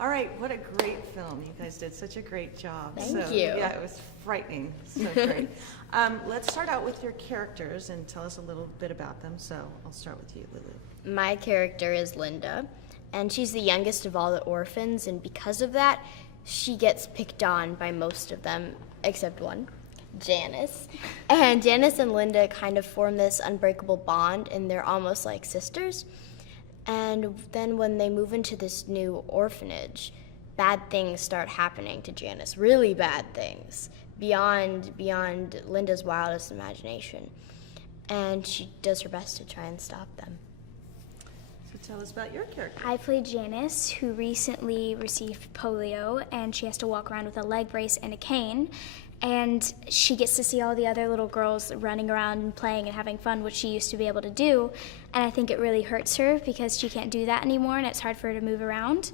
All right, what a great film. You guys did such a great job. Thank you. Yeah, it was frightening. So great. Let's start out with your characters and tell us a little bit about them. So I'll start with you, Lulu. My character is Linda, and she's the youngest of all the orphans, and because of that, she gets picked on by most of them, except one, Janice. And Janice and Linda kind of form this unbreakable bond, and they're almost like sisters. And then when they move into this new orphanage, bad things start happening to Janice, really bad things, beyond Linda's wildest imagination. And she does her best to try and stop them. So tell us about your character. I played Janice, who recently received polio, and she has to walk around with a leg brace and a cane. And she gets to see all the other little girls running around and playing and having fun, which she used to be able to do. And I think it really hurts her because she can't do that anymore, and it's hard for her to move around.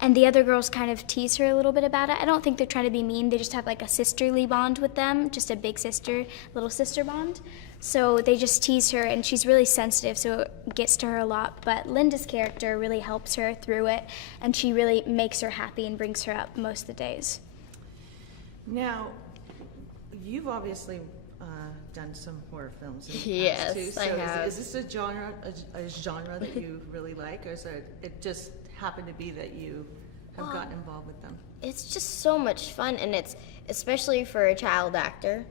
And the other girls kind of tease her a little bit about it. I don't think they're trying to be mean. They just have like a sisterly bond with them, just a big sister, little sister bond. So they just tease her, and she's really sensitive, so it gets to her a lot. But Linda's character really helps her through it, and she really makes her happy and brings her up most of the days. Now, you've obviously done some horror films in the past Yes, too. So I have. Is this a genre that you really like, or is it just happened to be that you have gotten involved with them? It's just so much fun, and it's especially for a child actor,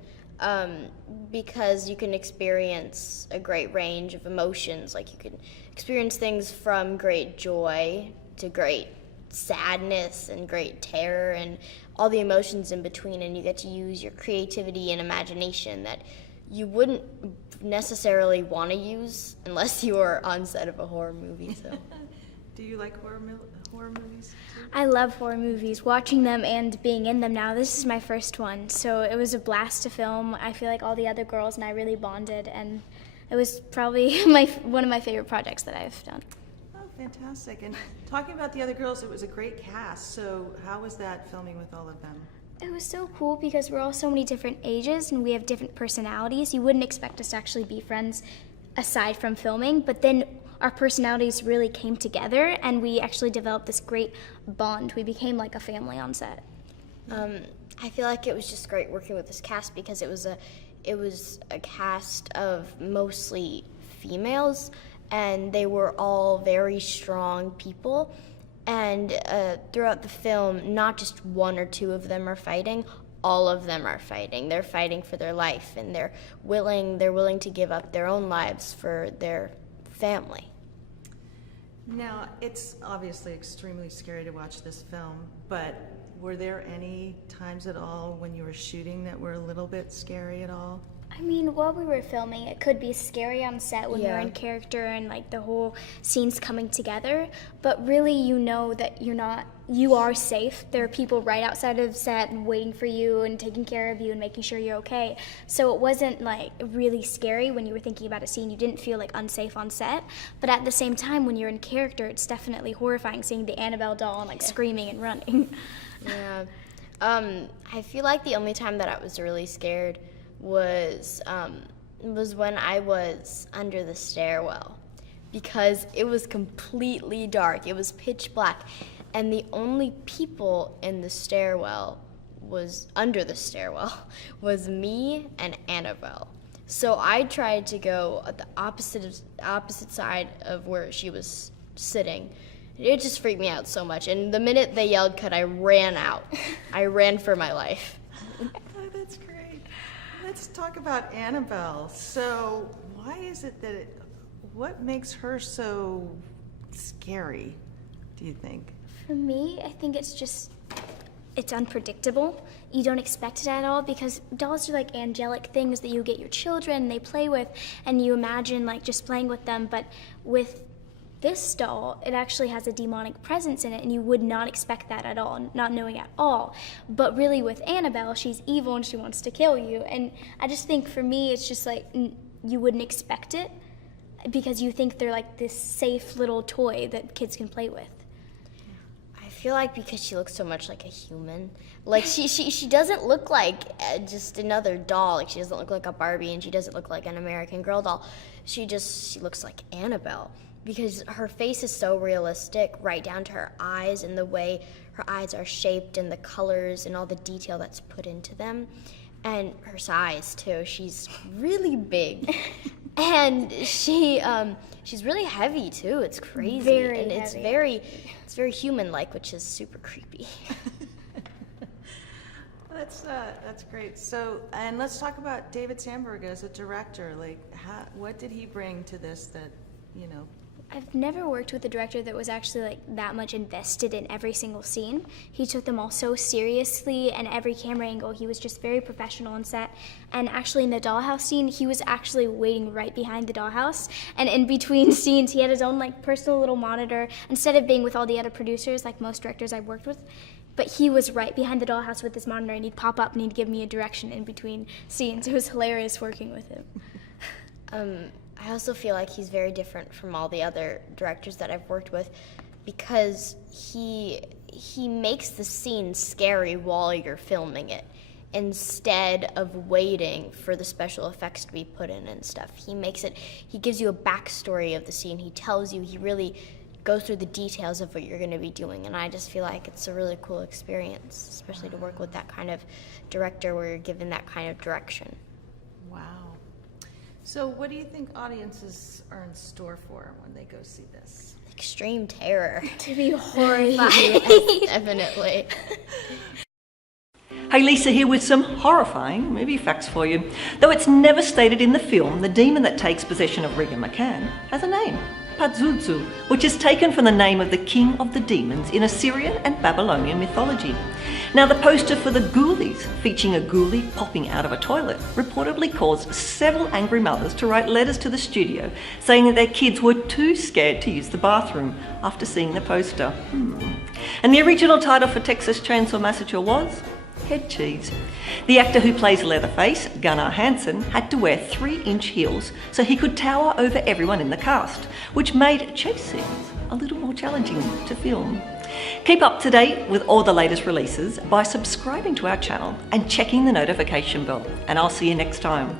because you can experience a great range of emotions. Like you can experience things from great joy to great sadness and great terror and all the emotions in between, and you get to use your creativity and imagination that you wouldn't necessarily want to use unless you were on set of a horror movie. So Do you like horror movies too? I love horror movies, watching them and being in them now. This is my first one, so it was a blast to film. I feel like all the other girls and I really bonded, and it was probably one of my favorite projects that I've done. Oh, fantastic. And talking about the other girls, it was a great cast. So how was that filming with all of them? It was so cool because we're all so many different ages and we have different personalities. You wouldn't expect us to actually be friends aside from filming, but then our personalities really came together and we actually developed this great bond. We became like a family on set. I feel like it was just great working with this cast because it was a cast of mostly females, and they were all very strong people. And throughout the film, not just one or two of them are fighting, all of them are fighting. They're fighting for their life, and they're willing to give up their own lives for their family. Now, it's obviously extremely scary to watch this film, but were there any times at all when you were shooting that were a little bit scary at all? I mean, while we were filming, it could be scary on set when you're Yeah. in character and like the whole scene's coming together, but really you know that you are safe. There are people right outside of set and waiting for you and taking care of you and making sure you're okay. So it wasn't like really scary when you were thinking about a scene. You didn't feel like unsafe on set, but at the same time when you're in character, it's definitely horrifying seeing the Annabelle doll and like screaming and running. Yeah. I feel like the only time that I was really scared was when I was under the stairwell, because it was completely dark. It was pitch black, and the only people in the stairwell under the stairwell was me and Annabelle. So I tried to go at the opposite side of where she was sitting. It just freaked me out so much, and the minute they yelled cut, I ran out. I ran for my life. Oh, that's great. Let's talk about Annabelle. So why is it that what makes her so scary, do you think? For me, I think it's unpredictable. You don't expect it at all because dolls are like angelic things that you get your children and they play with and you imagine like just playing with them, but with this doll, it actually has a demonic presence in it, and you would not expect that at all, not knowing at all. But really with Annabelle, she's evil and she wants to kill you. And I just think for me, it's just like you wouldn't expect it because you think they're like this safe little toy that kids can play with. I feel like because she looks so much like a human, like she doesn't look like just another doll. Like she doesn't look like a Barbie, and she doesn't look like an American Girl doll. She looks like Annabelle. because her face is so realistic, right down to her eyes and the way her eyes are shaped and the colors and all the detail that's put into them. And her size too. She's really big. And she's really heavy too. It's crazy. Very and heavy. It's very human-like, which is super creepy. That's great. So, and let's talk about David Sandberg as a director. Like, what did he bring to this that, you know? I've never worked with a director that was actually like that much invested in every single scene. He took them all so seriously, and every camera angle, he was just very professional on set. And actually in the dollhouse scene, he was actually waiting right behind the dollhouse. And in between scenes, he had his own like personal little monitor, instead of being with all the other producers like most directors I've worked with. But he was right behind the dollhouse with his monitor, and he'd pop up and he'd give me a direction in between scenes. It was hilarious working with him. I also feel like he's very different from all the other directors that I've worked with, because he makes the scene scary while you're filming it, instead of waiting for the special effects to be put in and stuff. He gives you a backstory of the scene. He tells you, he really goes through the details of what you're going to be doing, and I just feel like it's a really cool experience, especially to work with that kind of director where you're given that kind of direction. Wow. So what do you think audiences are in store for when they go see this? Extreme terror. To be horrified. Yes, definitely. Hey, Lisa here with some horrifying movie facts for you. Though it's never stated in the film, the demon that takes possession of Regan McCann has a name, Pazuzu, which is taken from the name of the king of the demons in Assyrian and Babylonian mythology. Now, the poster for the Ghoulies, featuring a ghoulie popping out of a toilet, reportedly caused several angry mothers to write letters to the studio saying that their kids were too scared to use the bathroom after seeing the poster. And the original title for Texas Chainsaw Massacre was Head Cheese. The actor who plays Leatherface, Gunnar Hansen, had to wear 3-inch heels so he could tower over everyone in the cast, which made chase scenes a little more challenging to film. Keep up to date with all the latest releases by subscribing to our channel and checking the notification bell. And I'll see you next time.